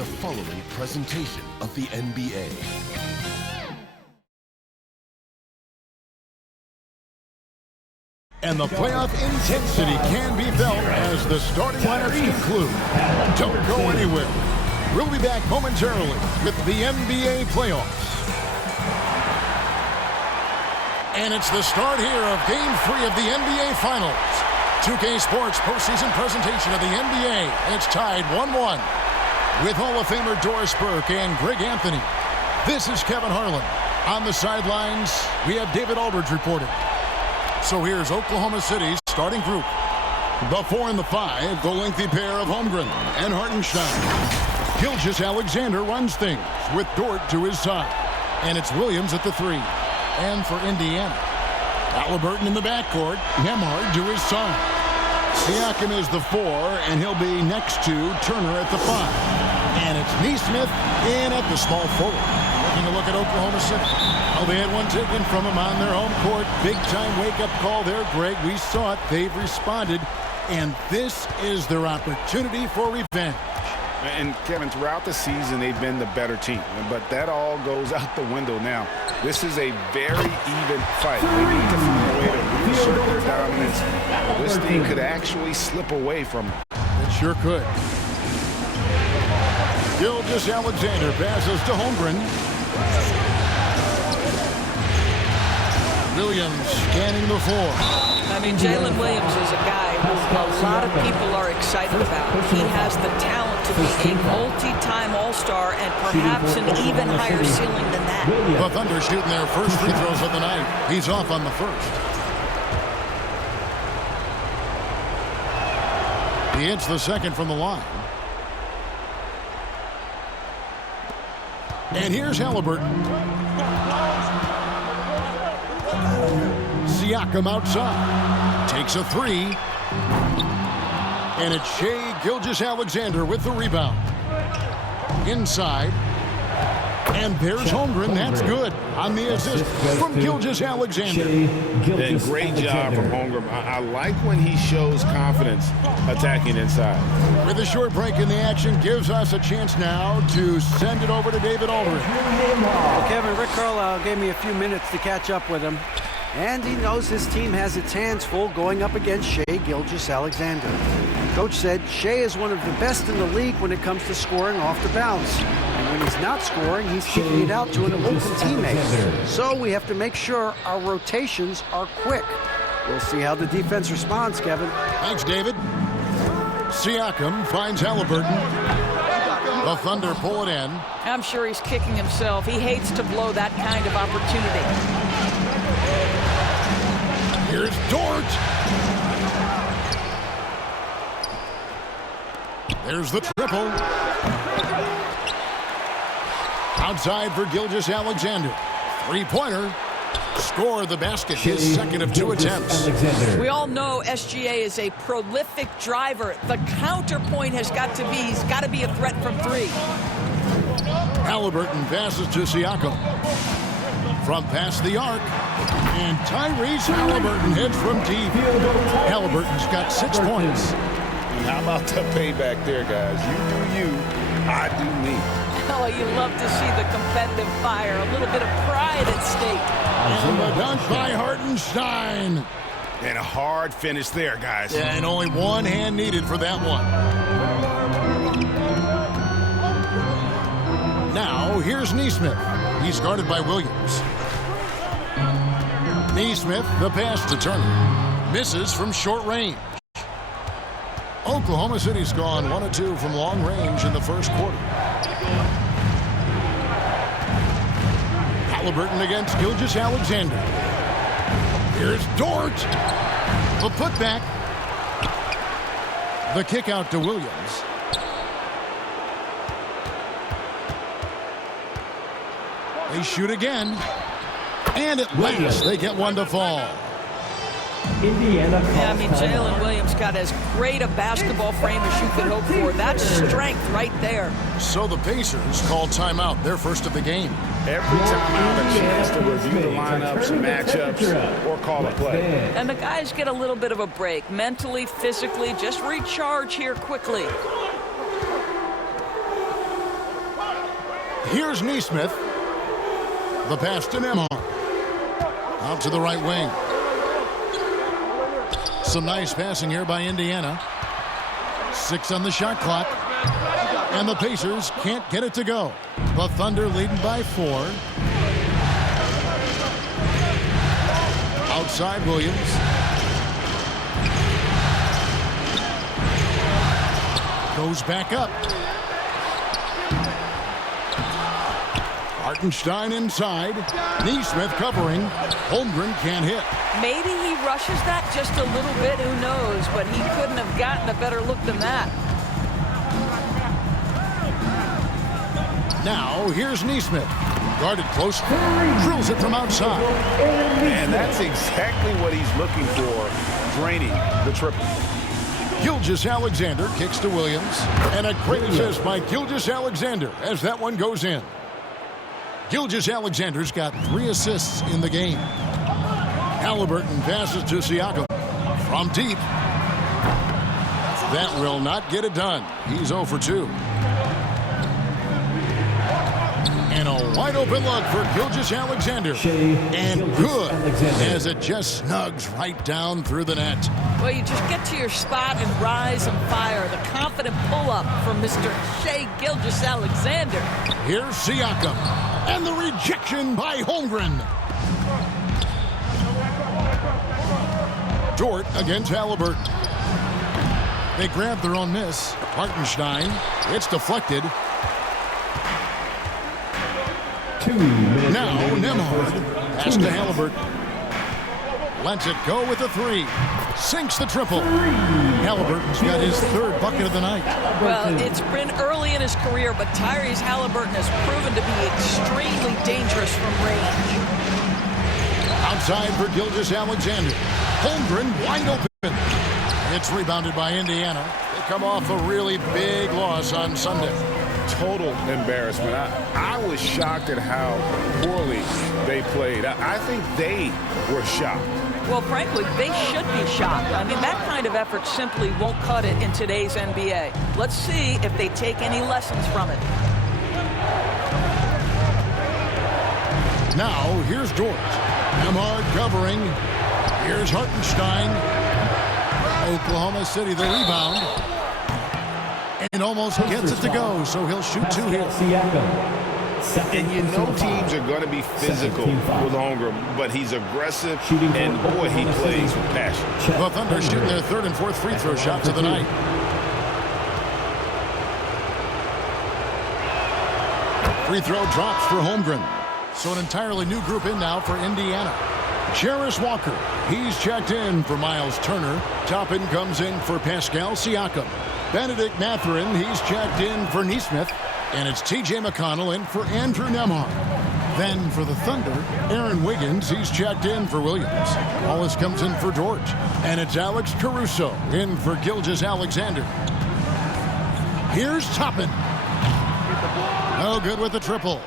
the following presentation of the NBA. And the playoff intensity can be felt as the starting lineups conclude. Don't go anywhere. We'll be back momentarily with the NBA playoffs. And it's the start here of Game 3 of the NBA Finals. 2K Sports postseason presentation of the NBA. And it's tied 1-1 with Hall of Famer Doris Burke and Greg Anthony. This is Kevin Harlan. On the sidelines, we have David Aldridge reporting. So here's Oklahoma City's starting group. The 4 and the 5, the lengthy pair of Holmgren and Hartenstein. Gilgeous-Alexander runs things with Dort to his side. And it's Williams at the 3. And for Indiana, Halliburton in the backcourt, Nembhard to his side. Siakam is the 4, and he'll be next to Turner at the 5. And it's Nesmith in at the small forward. Taking a look at Oklahoma City. Well, they had one taken from them on their home court. Big-time wake-up call there, Greg. We saw it. They've responded. And this is their opportunity for revenge. And, Kevin, throughout the season, they've been the better team. But that all goes out the window now. This is a very even fight. They need to find a way to reassert their dominance. This thing could actually slip away from them. It sure could. Gilgeous-Alexander passes to Holmgren. Williams scanning the floor. I mean, Jalen Williams is a guy who a lot of people are excited about. He has the talent to be a multi-time All-Star and perhaps an even higher ceiling than that. The Thunder shooting their first free throws of the night. He's off on the first. He hits the second from the line. And here's Halliburton. Siakam outside. Takes a 3. And it's Shai Gilgeous-Alexander with the rebound. Inside. And there's Holmgren. That's good on the assist from Gilgeous-Alexander. And great job from Holmgren. I like when he shows confidence attacking inside. With a short break in the action, gives us a chance now to send it over to David Aldridge. Well, Kevin, Rick Carlisle gave me a few minutes to catch up with him. And he knows his team has its hands full going up against Shai Gilgeous-Alexander. Coach said Shai is one of the best in the league when it comes to scoring off the bounce. And when he's not scoring, he's kicking it out to an open teammate. So we have to make sure our rotations are quick. We'll see how the defense responds, Kevin. Thanks, David. Siakam finds Halliburton. The Thunder pull it in. I'm sure he's kicking himself. He hates to blow that kind of opportunity. Here's Dort. There's the triple. Outside for Gilgeous-Alexander. Three-pointer. Score the basket. His second of 2 attempts. We all know SGA is a prolific driver. The counterpoint has got to be, he's got to be a threat from 3. Halliburton passes to Siakam. From past the arc. And Tyrese Halliburton hits from deep. Halliburton's got 6 points. And how about the payback there, guys? You do you, I do me. Oh, you love to see the competitive fire. A little bit of pride at stake. And the dunk by Hartenstein. And a hard finish there, guys. Yeah, and only one hand needed for that one. Now, here's Nesmith. He's guarded by Williams. Nesmith, the pass to Turner. Misses from short range. Oklahoma City's gone 1 of 2 from long range in the first quarter. Halliburton against Gilgeous-Alexander. Here's Dort. The putback. The kick out to Williams. They shoot again. And at last, they get one to fall. Indiana. Yeah, I mean, Jalen Williams got as great a basketball frame as you could hope for. That's strength right there. So the Pacers call timeout, their first of the game. Every timeout, a chance to review the lineups, matchups, or call a play. And the guys get a little bit of a break, mentally, physically, just recharge here quickly. Here's Neesmith. The pass to Nembhard. Out to the right wing. Some nice passing here by Indiana. 6 on the shot clock. And the Pacers can't get it to go. The Thunder leading by 4. Outside Williams. Goes back up. Hartenstein inside. Neesmith covering. Holmgren can't hit. Maybe he rushes that just a little bit, who knows, but he couldn't have gotten a better look than that. Now, here's Neesmith. Guarded close. Drills it from outside. And that's exactly what he's looking for, draining the triple. Gilgeous-Alexander kicks to Williams. And a great assist by Gilgeous-Alexander as that one goes in. Gilgeous-Alexander's got 3 assists in the game. Halliburton passes to Siakam from deep. That will not get it done. He's 0 for 2. And a wide open look for Gilgeous-Alexander. And good as it just snugs right down through the net. Well, you just get to your spot and rise and fire. The confident pull-up from Mr. Shai Gilgeous-Alexander. Here's Siakam. And the rejection by Holmgren. Dort against Halliburton. They grab their own miss. Hartenstein. It's deflected. Now Nembhard. Pass to Halliburton. Lets it go with a 3. Sinks the triple. Halliburton's got his 3rd bucket of the night. Well, it's been early in his career, but Tyrese Halliburton has proven to be extremely dangerous from range. Outside for Gilgeous-Alexander. Holmgren wide open. It's rebounded by Indiana. They come off a really big loss on Sunday. Total embarrassment. I was shocked at how poorly they played. I think they were shocked. Well, frankly, they should be shocked. I mean, that kind of effort simply won't cut it in today's NBA. Let's see if they take any lessons from it. Now, here's Dort. Nembhard covering. Here's Hartenstein. Oklahoma City the rebound. And almost gets it to go, so he'll shoot 2 here. And you know teams are going to be physical with Holmgren, but he's aggressive, and boy, he plays with passion. The Thunder shooting their 3rd and 4th free throw shots of the night. Free throw drops for Holmgren. So an entirely new group in now for Indiana. Jarris Walker, he's checked in for Miles Turner. Toppin comes in for Pascal Siakam. Benedict Mathurin, he's checked in for Neesmith. And it's T.J. McConnell in for Andrew Nembhard. Then for the Thunder, Aaron Wiggins, he's checked in for Williams. Wallace comes in for George. And it's Alex Caruso in for Gilgeous-Alexander. Here's Toppin. No good with the triple.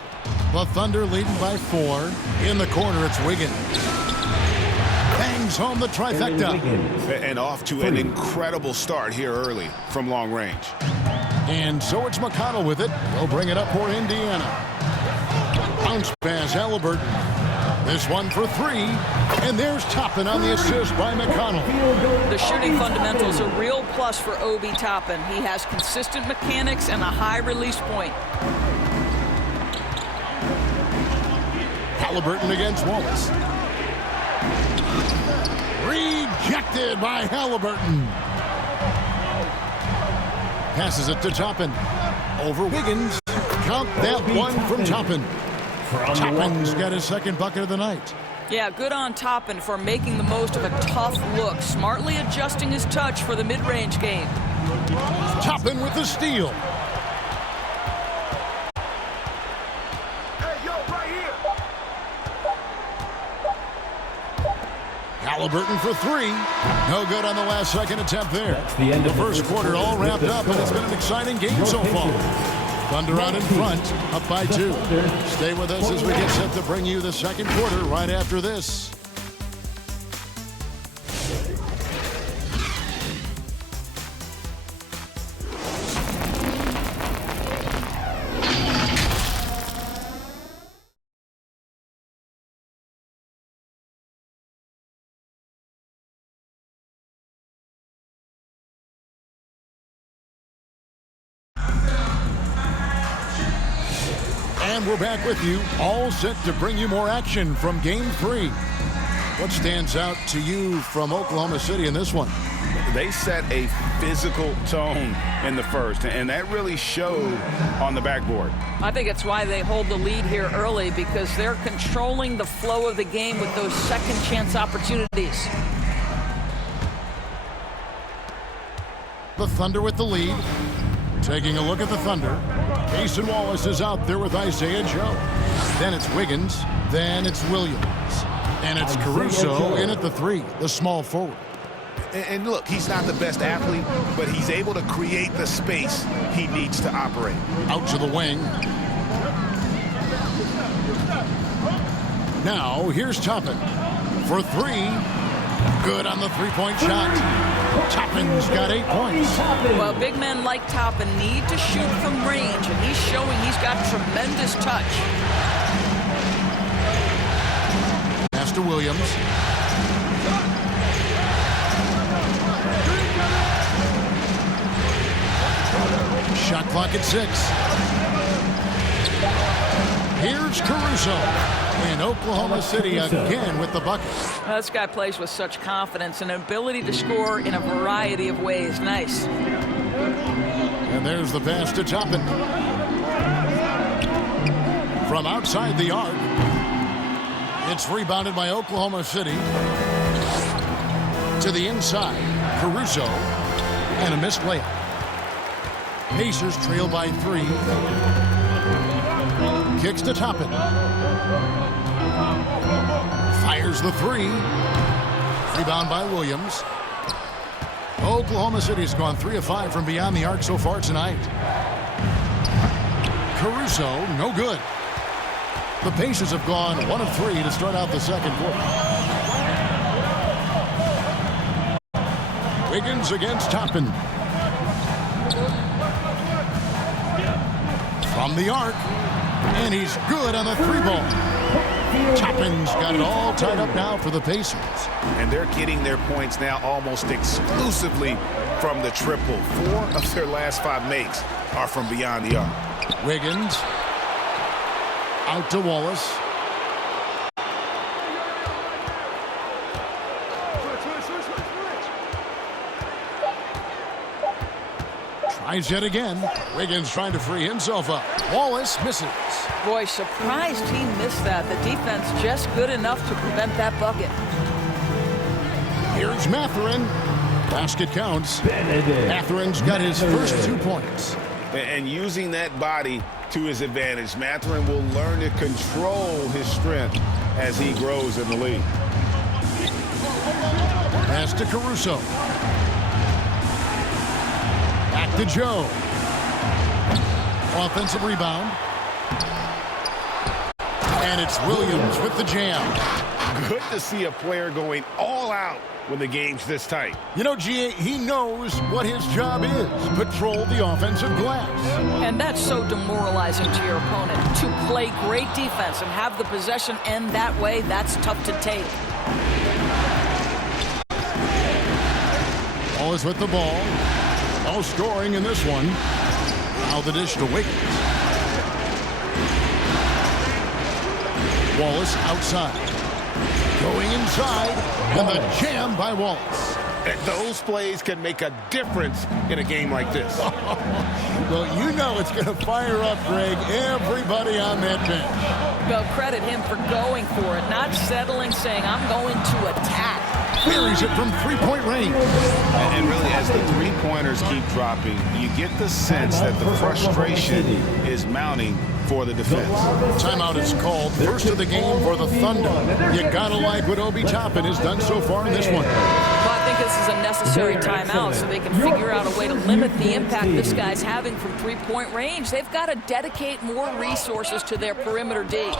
The Thunder leading by 4. In the corner, it's Wiggins. Bangs home the trifecta. And off to an incredible start here early from long range. And so it's McConnell with it. They'll bring it up for Indiana. Bounce pass, Halliburton. This one for 3. And there's Toppin on the assist by McConnell. The shooting fundamentals are a real plus for Obi Toppin. He has consistent mechanics and a high release point. Halliburton against Wallace. Rejected by Halliburton. Passes it to Toppin. Over Wiggins. Count that one from Toppin. Toppin's got his 2nd bucket of the night. Yeah, good on Toppin for making the most of a tough look, smartly adjusting his touch for the mid-range game. Toppin with the steal. Halliburton for 3. No good on the last second attempt there. The first quarter all wrapped up, and it's been an exciting game so far. Thunder out in front, up by 2. Stay with us as we get set to bring you the second quarter right after this. And we're back with you, all set to bring you more action from Game 3. What stands out to you from Oklahoma City in this one? They set a physical tone in the first, and that really showed on the backboard. I think it's why they hold the lead here early, because they're controlling the flow of the game with those second chance opportunities. The Thunder with the lead. Taking a look at the Thunder. Cason Wallace is out there with Isaiah Joe. Then it's Wiggins. Then it's Williams. And it's Caruso in at the 3, the small forward. And look, he's not the best athlete, but he's able to create the space he needs to operate. Out to the wing. Now, here's Toppin for 3. Good on the three-point shot. Toppin's got 8 points. Well, big men like Toppin need to shoot from range, and he's showing he's got tremendous touch. Pass to Williams. Shot clock at 6. Here's Caruso. And Oklahoma City again with the bucket. This guy plays with such confidence and ability to score in a variety of ways. Nice. And there's the pass to Toppin. From outside the arc. It's rebounded by Oklahoma City. To the inside. Caruso. And a missed layup. Pacers trail by 3. Kicks to Toppin. Fires the 3. Rebound by Williams. Oklahoma City's gone 3 of 5 from beyond the arc so far tonight. Caruso, no good. The Pacers have gone 1 of 3 to start out the second quarter. Wiggins against Toppin. From the arc. And he's good on the 3-ball. Toppin's got it all tied up now for the Pacers. And they're getting their points now almost exclusively from the triple. 4 of their last 5 makes are from beyond the arc. Wiggins. Out to Wallace. Tries yet again. Wiggins trying to free himself up. Wallace misses. Boy, surprised he missed that. The defense just good enough to prevent that bucket. Here's Mathurin. Basket counts. Mathurin's got his first 2 points. And using that body to his advantage, Mathurin will learn to control his strength as he grows in the league. Pass to Caruso. Back to Joe. Offensive rebound. And it's Williams with the jam. Good to see a player going all out when the game's this tight. You know, G.A., he knows what his job is. Patrol the offensive glass. And that's so demoralizing to your opponent. To play great defense and have the possession end that way, that's tough to take. Wallace with the ball. No scoring in this one. Now the dish to Wiggins. Wallace outside. Going inside. And the jam by Wallace. And those plays can make a difference in a game like this. Well, you know it's going to fire up, Greg, everybody on that bench. Well, credit him for going for it, not settling, saying, I'm going to attack. Buries it from three-point range. And really, as the three-pointers keep dropping, you get the sense that the frustration is mounting for the defense. Timeout is called. First of the game for the Thunder. You gotta like what Obi Toppin has done so far in this one. Well, I think this is a necessary timeout so they can figure out a way to limit the impact this guy's having from three-point range. They've got to dedicate more resources to their perimeter D.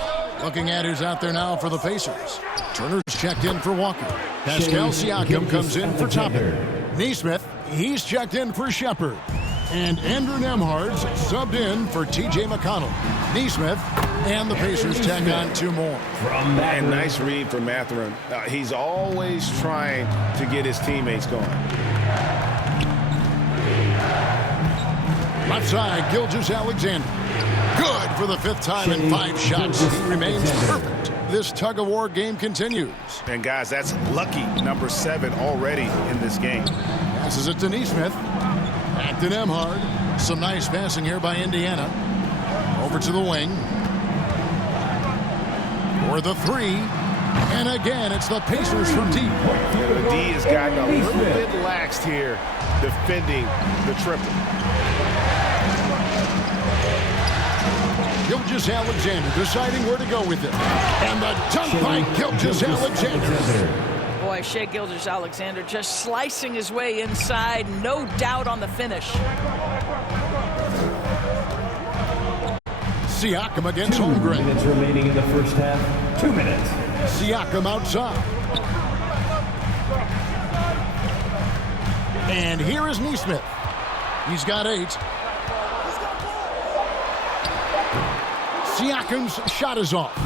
Looking at who's out there now for the Pacers. Turner's checked in for Walker. Pascal Siakam comes in for Toppin. Nesmith, he's checked in for Shepard. And Andrew Nembhard's subbed in for T.J. McConnell. Nesmith and the Pacers tag on 2 more. And nice read from Mathurin. He's always trying to get his teammates going. Left side, Gilgeous-Alexander. Good for the 5th time in 5 shots. He remains perfect. This tug-of-war game continues. And, guys, that's lucky number 7 already in this game. Passes it to Neesmith. Back to Nembhard. Some nice passing here by Indiana. Over to the wing. For the 3. And again, it's the Pacers from deep. The D has gotten a little bit laxed here defending the triple. Gilgeous-Alexander deciding where to go with it. And the dunk by Gilgeous-Alexander. Boy, Shai Gilgeous-Alexander just slicing his way inside. No doubt on the finish. Siakam against Holmgren. 2 minutes remaining in the first half. 2 minutes. Siakam outside. And here is Neesmith. He's got 8. Siakam's shot is off.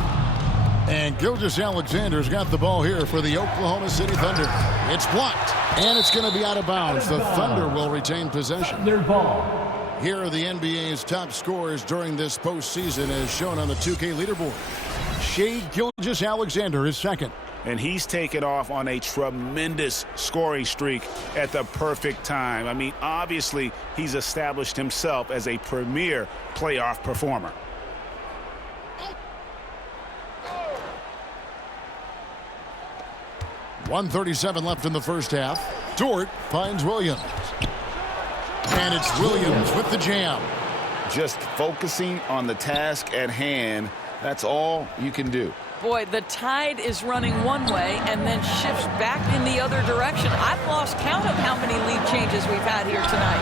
And Gilgeous-Alexander's got the ball here for the Oklahoma City Thunder. It's blocked. And it's going to be out of bounds. The Thunder will retain possession. Their ball. Here are the NBA's top scorers during this postseason as shown on the 2K leaderboard. Shai Gilgeous-Alexander is second. And he's taken off on a tremendous scoring streak at the perfect time. I mean, obviously, he's established himself as a premier playoff performer. .137 left in the first half. Dort finds Williams. And it's Williams with the jam. Just focusing on the task at hand, that's all you can do. Boy, the tide is running one way and then shifts back in the other direction. I've lost count of how many lead changes we've had here tonight.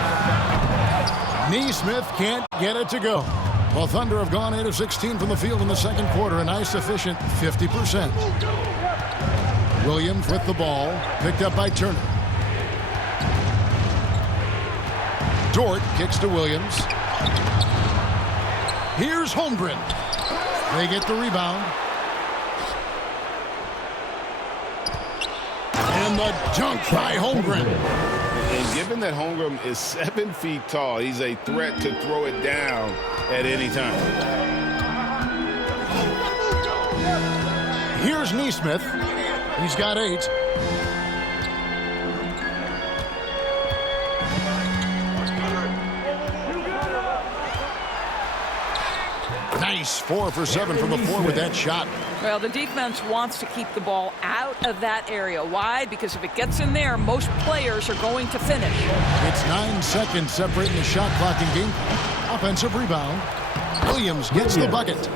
Neesmith can't get it to go. Well, Thunder have gone 8 of 16 from the field in the second quarter, a nice efficient 50%. Williams with the ball, picked up by Turner. Dort kicks to Williams. Here's Holmgren. They get the rebound. And the dunk by Holmgren. And given that Holmgren is 7 feet tall, he's a threat to throw it down at any time. Here's Neesmith. He's got 8. Nice 4 for 7 from the floor with that shot. Well, the defense wants to keep the ball out of that area. Why? Because if it gets in there, most players are going to finish. It's 9 seconds separating the shot clock and game. Offensive rebound. Williams gets the bucket.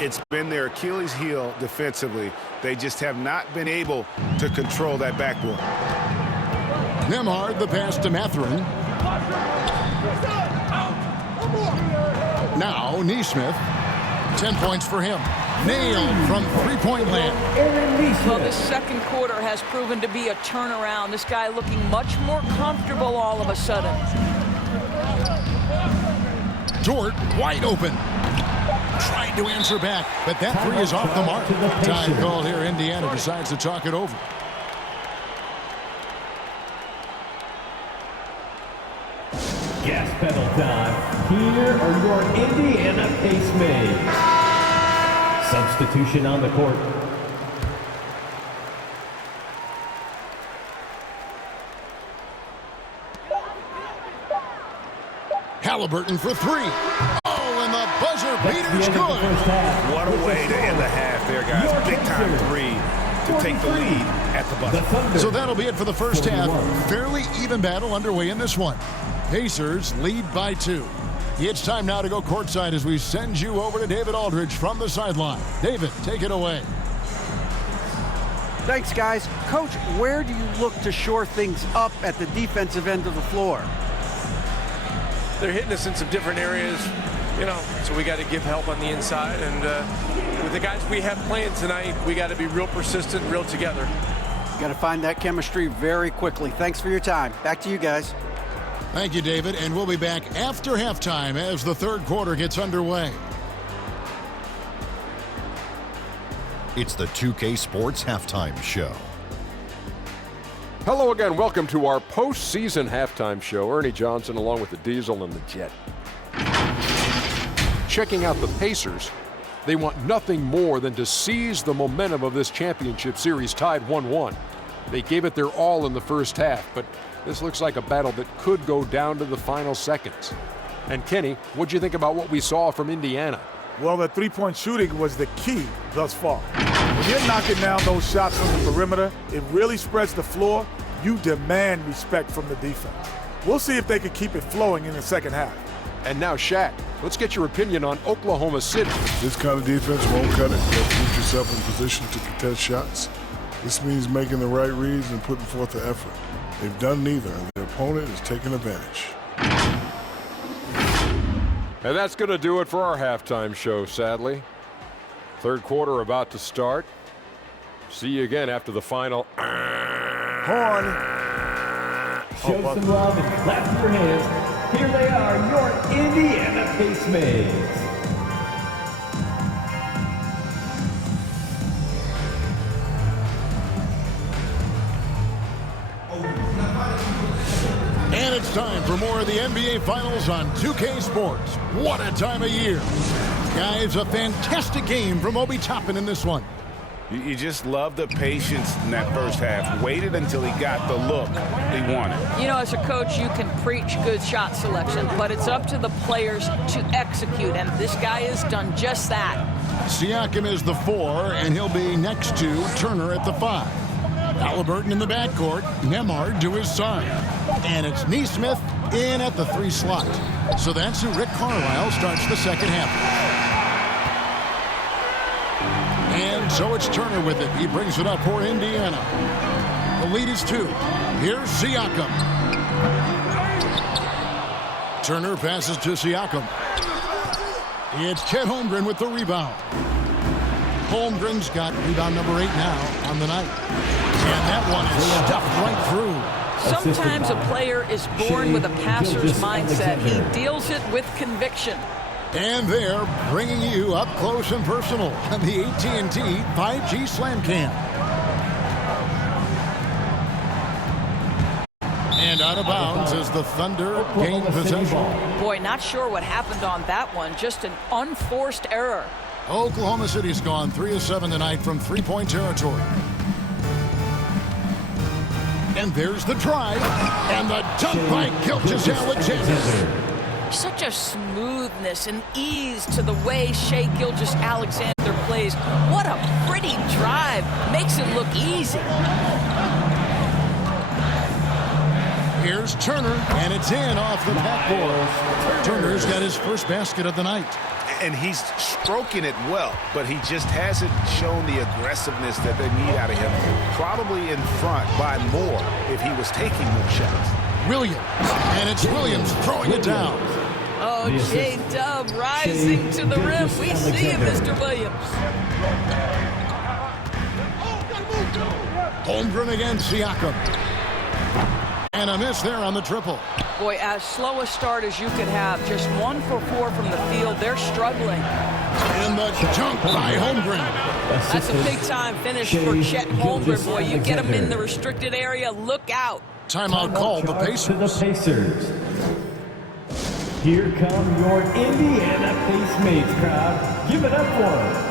It's been their Achilles heel defensively. They just have not been able to control that backboard. Nembhard, the pass to Mathurin. Now Neesmith. 10 points for him. Nailed from three-point land. Well, this second quarter has proven to be a turnaround. This guy looking much more comfortable all of a sudden. Dort wide open. Tried to answer back, but that 3 is off the mark. Time called here. Indiana decides to talk it over. Gas pedal time. Here are your Indiana pace mates. Substitution on the court. Halliburton for 3. Oh, and the buzzer beater's good. What a way to end the half there, guys. Big time 3 to take the lead at the buzzer. So that'll be it for the first half. Fairly even battle underway in this one. Pacers lead by 2. It's time now to go courtside as we send you over to David Aldridge from the sideline. David, take it away. Thanks, guys. Coach, where do you look to shore things up at the defensive end of the floor? They're hitting us in some different areas, you know, so we got to give help on the inside. And with the guys we have playing tonight, we got to be real persistent, real together. Got to find that chemistry very quickly. Thanks for your time. Back to you guys. Thank you, David, and we'll be back after halftime as the third quarter gets underway. It's the 2K Sports Halftime Show. Hello again. Welcome to our postseason halftime show. Ernie Johnson along with the Diesel and the Jet. checking out the Pacers, they want nothing more than to seize the momentum of this championship series tied 1-1. They gave it their all in the first half, but this looks like a battle that could go down to the final seconds. And Kenny, what'd you think about what we saw from Indiana? Well, the three-point shooting was the key thus far. When you're knocking down those shots from the perimeter, it really spreads the floor. You demand respect from the defense. We'll see if they can keep it flowing in the second half. And now, Shaq, let's get your opinion on Oklahoma City. This kind of defense won't cut it. You have to put yourself in position to contest shots. This means making the right reads and putting forth the effort. They've done neither, and their opponent is taking advantage. And that's going to do it for our halftime show, sadly. Third quarter about to start. See you again after the final. Horn. Show some love and clap your hands. Here they are, your Indiana Pacemates. And it's time for more of the NBA Finals on 2K Sports. What a time of year. Guys, a fantastic game from Obi Toppin in this one. You just love the patience in that first half. Waited until he got the look he wanted. You know, as a coach, you can preach good shot selection, but it's up to the players to execute, and this guy has done just that. Siakam is the 4, and he'll be next to Turner at the 5. Halliburton in the backcourt, Nembhard to his side. And it's Nesmith in at the 3 slot. So that's who Rick Carlisle starts the second half. And so it's Turner with it. He brings it up for Indiana. The lead is 2. Here's Siakam. Turner passes to Siakam. It's Chet Holmgren with the rebound. Holmgren's got rebound number 8 now on the night. And that one is stuffed right through. Sometimes a player is born with a passer's mindset. He deals it with conviction. And they're bringing you up close and personal on the AT&T 5G Slam Cam. And out of bounds as the Thunder gain possession. Boy, not sure what happened on that one. Just an unforced error. Oklahoma City's gone 3 of 7 tonight from three-point territory. And there's the drive. And the dunk by Gilgeous-Alexander. Such a smoothness and ease to the way Shai Gilgeous-Alexander plays. What a pretty drive. Makes it look easy. Here's Turner, and it's in off the backboard. Turner's got his first basket of the night. And he's stroking it well, but he just hasn't shown the aggressiveness that they need out of him. Probably in front by more if he was taking more shots. Williams, and it's Williams throwing it down. Oh, J-Dub rising to the rim. We see it, Mr. Williams. Holmgren against Siakam. And a miss there on the triple. Boy, as slow a start as you could have. Just 1 for 4 from the field. They're struggling. And the dunk by Holmgren. That's a big-time finish for Chet Holmgren. Boy, you get him in the restricted area, look out. Timeout called the Pacers. Here come your Indiana Pacemates crowd. Give it up for them.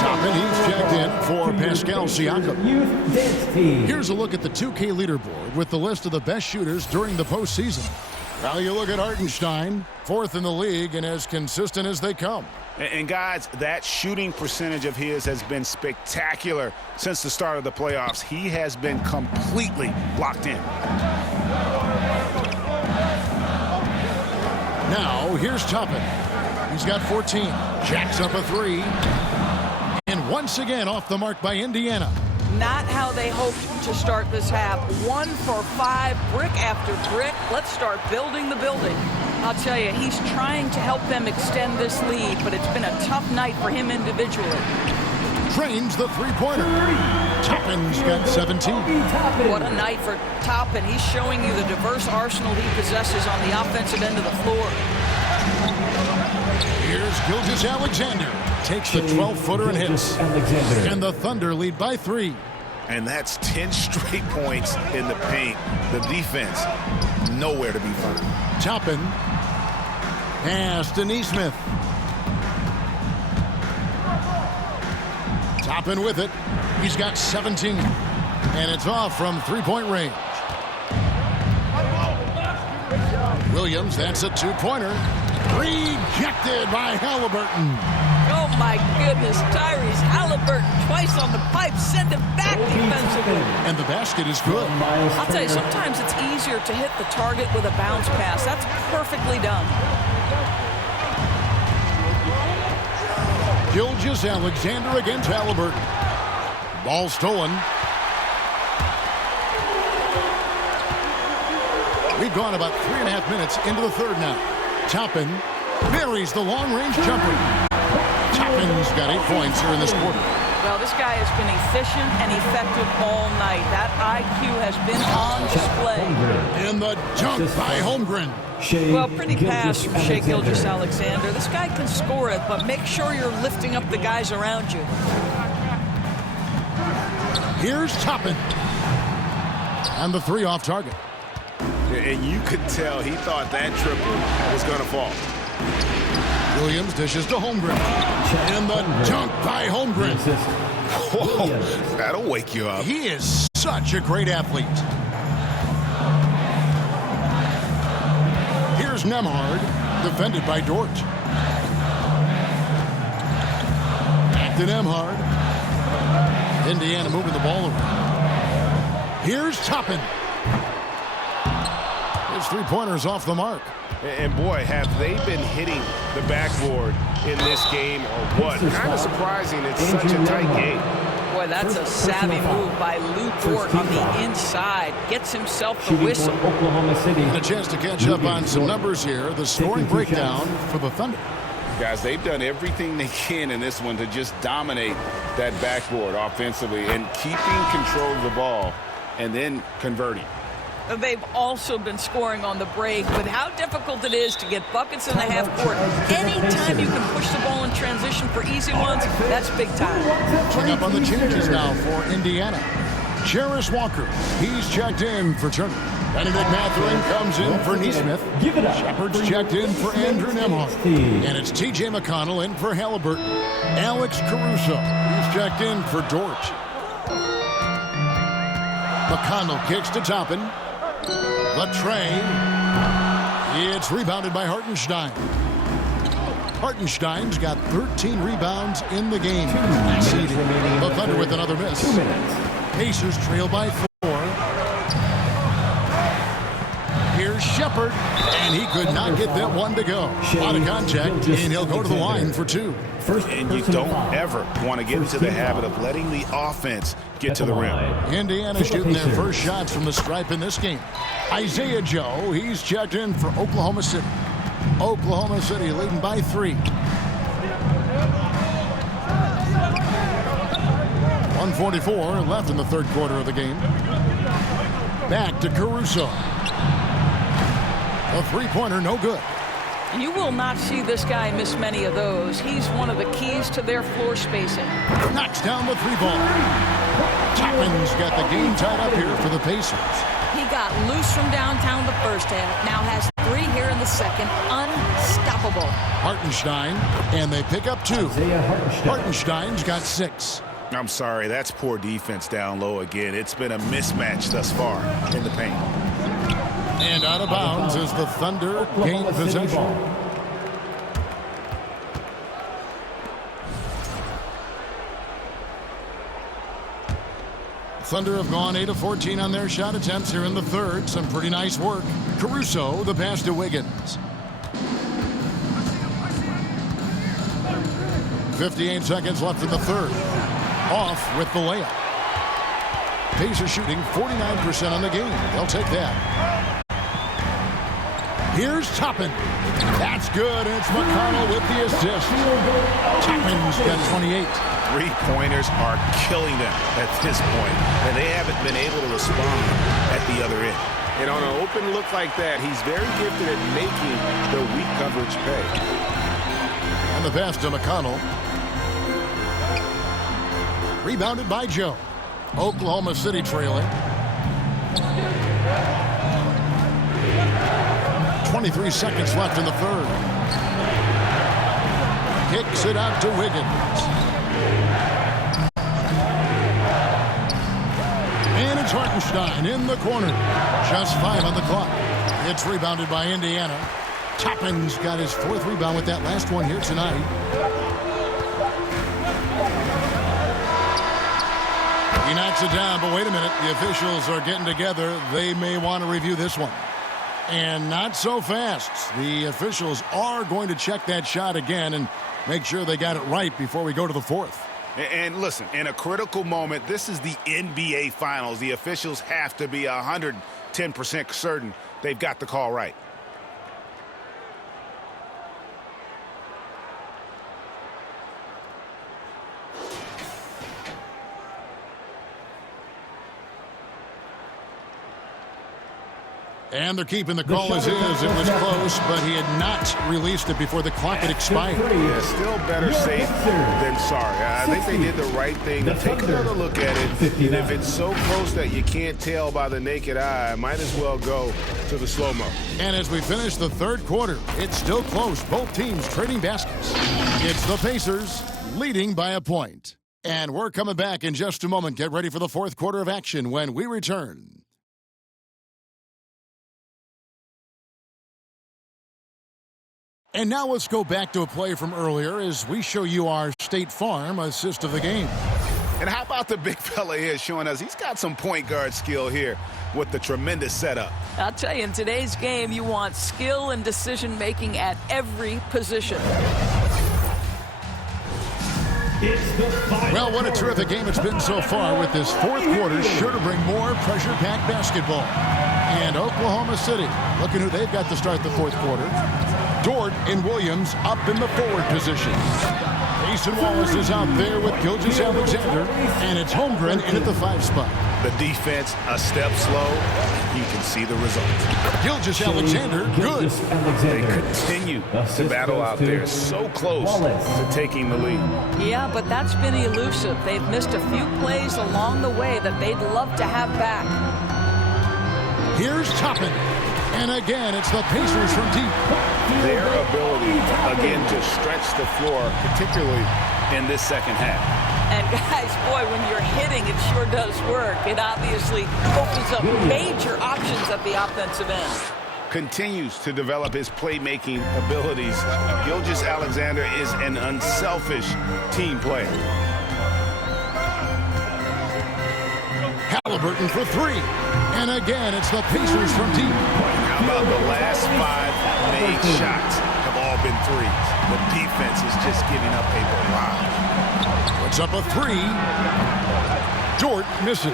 Toppin, he's checked in for Pascal Siakam. Here's a look at the 2K leaderboard with the list of the best shooters during the postseason. Now you look at Hartenstein, 4th in the league and as consistent as they come. And guys, that shooting percentage of his has been spectacular since the start of the playoffs. He has been completely locked in. Now here's Toppin. He's got 14. Jacks up a 3. And once again off the mark by Indiana. Not how they hoped to start this half. 1 for 5, brick after brick. Let's start building the building. I'll tell you, he's trying to help them extend this lead, but it's been a tough night for him individually. Trains the three-pointer. Toppin's got 17. What a night for Toppin. He's showing you the diverse arsenal he possesses on the offensive end of the floor. Here's Gilgeous-Alexander. Takes the 12-footer and hits. And the Thunder lead by 3. And that's 10 straight points in the paint. The defense, nowhere to be found. Toppin. Pass to Neesmith. Toppin with it. He's got 17. And it's off from three-point range. Williams, that's a two-pointer. Rejected by Halliburton. Oh, my goodness. Tyrese Halliburton twice on the pipe. Send him back defensively. And the basket is good. I'll tell you, sometimes it's easier to hit the target with a bounce pass. That's perfectly done. Gilgeous-Alexander against Halliburton. Ball stolen. We've gone about 3.5 minutes into the third now. Toppin buries the long-range jumper. Toppin's got 8 points here in this quarter. Well, this guy has been efficient and effective all night. That IQ has been on display. And the dunk by Holmgren. Well, pretty pass from Shai Gilgeous-Alexander. This guy can score it, but make sure you're lifting up the guys around you. Here's Toppin. And the three off target. And you could tell he thought that triple was going to fall. Williams dishes to Holmgren. And the dunk by Holmgren. Whoa, that'll wake you up. He is such a great athlete. Here's Nembhard, defended by Dort. Back to Nembhard. Indiana moving the ball around. Here's Toppin. His three-pointer's off the mark. And boy, have they been hitting the backboard in this game or what? Kind of surprising. It's such a tight game. Boy, that's a savvy move by Lou Dort on the inside. Gets himself the whistle. And a chance to catch up on some numbers here. The scoring breakdown for the Thunder. Guys, they've done everything they can in this one to just dominate that backboard offensively and keeping control of the ball and then converting. They've also been scoring on the break, but how difficult it is to get buckets in the half court. Anytime you can push the ball in transition for easy ones, that's big time. Checking up on the changes now for Indiana. Jarris Walker, he's checked in for Turner. Benny McMathering comes in for Neesmith. Shepard's checked in for Andrew Nembhard. And it's T.J. McConnell in for Halliburton. Alex Caruso, he's checked in for Dort. McConnell kicks to Toppin. The tray. It's rebounded by Hartenstein. Hartenstein's got 13 rebounds in the game. The Thunder with another miss. Pacers trail by 4. Here's Shepard, and he could not get that one to go. Out of contact, and he'll go to the line for 2. And you don't ever want to get into the habit of letting the offense get to the rim. Indiana shooting their first shots from the stripe in this game. Isaiah Joe, he's checked in for Oklahoma City. Oklahoma City leading by 3. 1:44 left in the third quarter of the game. Back to Caruso. A three-pointer, no good. You will not see this guy miss many of those. He's one of the keys to their floor spacing. Knocks down the 3-ball. Toppin's got the game tied up here for the Pacers. He got loose from downtown the first half. Now has 3 here in the second. Unstoppable. Hartenstein, and they pick up 2. Hartenstein's got 6. I'm sorry, that's poor defense down low again. It's been a mismatch thus far in the paint. And out of bounds as the Thunder gain possession. Thunder have gone 8 of 14 on their shot attempts here in the third. Some pretty nice work. Caruso, the pass to Wiggins. 58 seconds left in the third. Off with the layup. Pacers shooting 49% on the game. They'll take that. Here's Toppin. That's good. It's McConnell with the assist. Toppin's got 28. Three-pointers are killing them at this point, and they haven't been able to respond at the other end. And on an open look like that, he's very gifted at making the weak coverage pay. And the pass to McConnell. Rebounded by Joe. Oklahoma City trailing. 23 seconds left in the third. kicks it out to Wiggins. And it's Hartenstein in the corner. Just 5 on the clock. It's rebounded by Indiana. Toppin's got his 4th rebound with that last one here tonight. He knocks it down, but wait a minute. The officials are getting together. They may want to review this one. And not so fast. The officials are going to check that shot again and make sure they got it right before we go to the 4th. And listen, in a critical moment, this is the NBA Finals. The officials have to be 110% certain they've got the call right. And they're keeping the call as is. It was close, but he had not released it before the clock had expired. Yeah, still better safe than sorry. I think they did the right thing. Take another look at it. And if it's so close that you can't tell by the naked eye, might as well go to the slow-mo. And as we finish the 3rd quarter, it's still close. Both teams trading baskets. It's the Pacers leading by a point. And we're coming back in just a moment. Get ready for the 4th quarter of action when we return. And now let's go back to a play from earlier as we show you our State Farm assist of the game. And how about the big fella here showing us he's got some point guard skill here with the tremendous setup. I'll tell you, in today's game, you want skill and decision-making at every position. Well, what a terrific game it's been so far, with this 4th quarter sure to bring more pressure-packed basketball. And Oklahoma City, looking who they've got to start the 4th quarter. Dort and Williams up in the forward position. Mason Wallace is out there with Gilgeous-Alexander, and it's Holmgren in at the 5 spot. The defense a step slow. You can see the results. Gilgeous-Alexander, good. They continue to battle out there, so close to taking the lead. Yeah, but that's been elusive. They've missed a few plays along the way that they'd love to have back. Here's Toppin. And again, it's the Pacers from deep. Their ability, again, to stretch the floor, particularly in this second half. And guys, boy, when you're hitting, it sure does work. It obviously opens up major options at the offensive end. Continues to develop his playmaking abilities. Gilgeous-Alexander is an unselfish team player. Halliburton for 3. And again, it's the Pacers from deep. How about the last 5 made shots have all been threes? The defense is just giving up a barrage. Puts up a 3. Dort misses.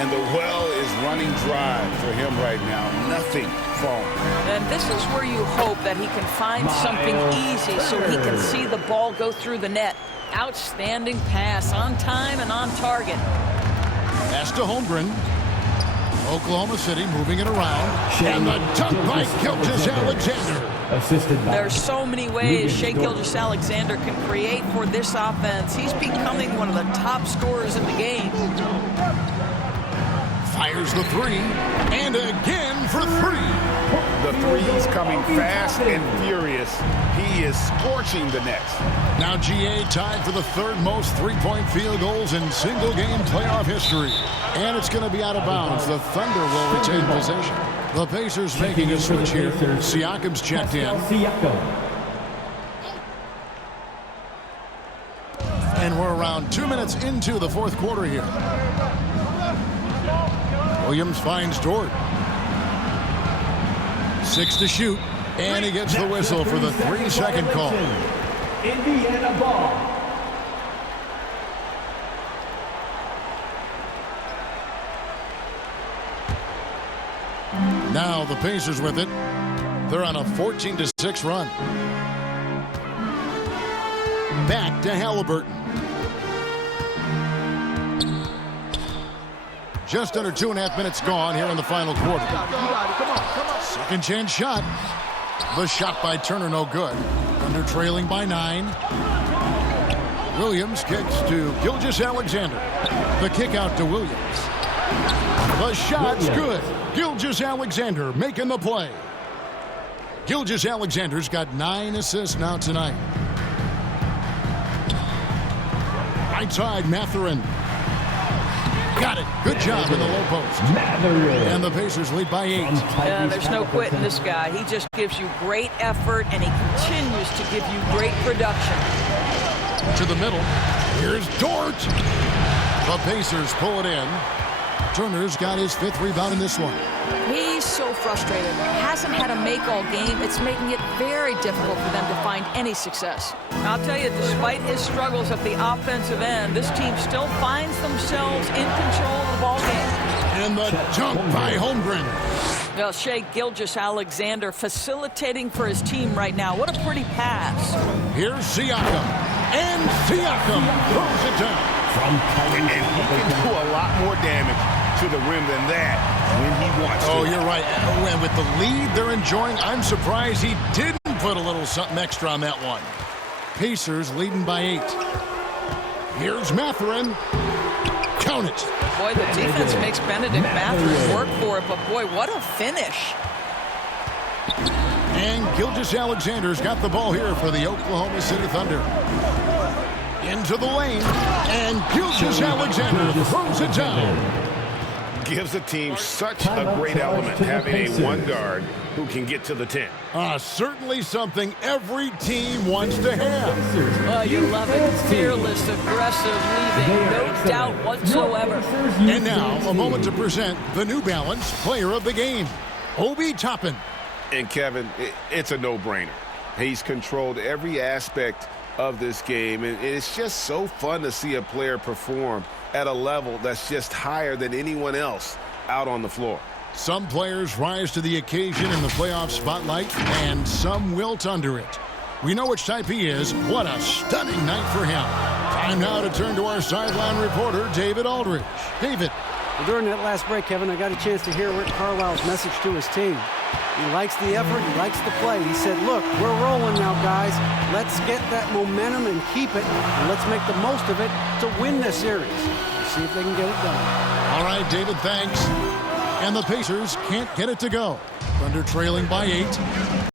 And the well is running dry for him right now. Nothing falling. And this is where you hope that he can find something easy so he can see the ball go through the net. Outstanding pass, on time and on target. Pass to Holmgren. Oklahoma City moving it around. And the dunk by Gilgeous-Alexander. There's so many ways Shai Gilgeous-Alexander can create for this offense. He's becoming one of the top scorers in the game. Fires the 3. And again for 3. The three's coming fast and furious. He is scorching the nets. Now GA tied for the 3rd most 3-point field goals in single-game playoff history. And it's going to be out of bounds. The Thunder will retain possession. The Pacers making a switch here. Siakam's checked in. And we're around 2 minutes into the 4th quarter here. Williams finds Dort. 6 to shoot. And he gets the whistle for the 3-second call. Indiana ball. Now the Pacers with it. They're on a 14-6 run. Back to Halliburton. Just under 2.5 minutes gone here in the final quarter. Second chance shot. The shot by Turner no good. Thunder trailing by 9. Williams kicks to Gilgeous-Alexander. The kick out to Williams. The shot's good. Gilgeous-Alexander making the play. Gilgeous-Alexander's got 9 assists now tonight. Right side, Mathurin. Got it. Good job in the low post. And the Pacers lead by 8. There's no quitting this guy. He just gives you great effort, and he continues to give you great production. To the middle. Here's Dort. The Pacers pull it in. Turner's got his 5th rebound in this one. He's so frustrated. Hasn't had a make all game. It's making it very difficult for them to find any success. I'll tell you, despite his struggles at the offensive end, this team still finds themselves in control of the ball game. And the jump by Holmgren. Well, Shai Gilgeous-Alexander facilitating for his team right now. What a pretty pass. Here's Siakam. And Siakam throws it down. And he can do a lot more damage to the rim than that when he wants to. Oh, you're right. And with the lead they're enjoying, I'm surprised he didn't put a little something extra on that one. Pacers leading by 8. Here's Mathurin. Count it. Boy, the defense makes Benedict Mathurin work for it, but boy, what a finish. And Gilgeous-Alexander's got the ball here for the Oklahoma City Thunder. Into the lane, and Gilgeous-Alexander throws it down. Gives the team such a great element having a one guard who can get to the 10. Certainly something every team wants to have. Oh, you love it. Fearless, aggressive, leaving no doubt whatsoever. And now, a moment to present the New Balance Player of the Game, Obi Toppin. And Kevin, it's a no-brainer. He's controlled every aspect of this game, and it's just so fun to see a player perform at a level that's just higher than anyone else out on the floor. Some players rise to the occasion in the playoff spotlight, and some wilt under it. We know which type he is. What a stunning night for him. Time now to turn to our sideline reporter, David Aldridge. David. Well, during that last break, Kevin, I got a chance to hear Rick Carlisle's message to his team. He likes the effort. He likes the play. He said, look, we're rolling now, guys. Let's get that momentum and keep it, and let's make the most of it to win this series. Let's see if they can get it done. All right, David, thanks. And the Pacers can't get it to go. Thunder trailing by 8.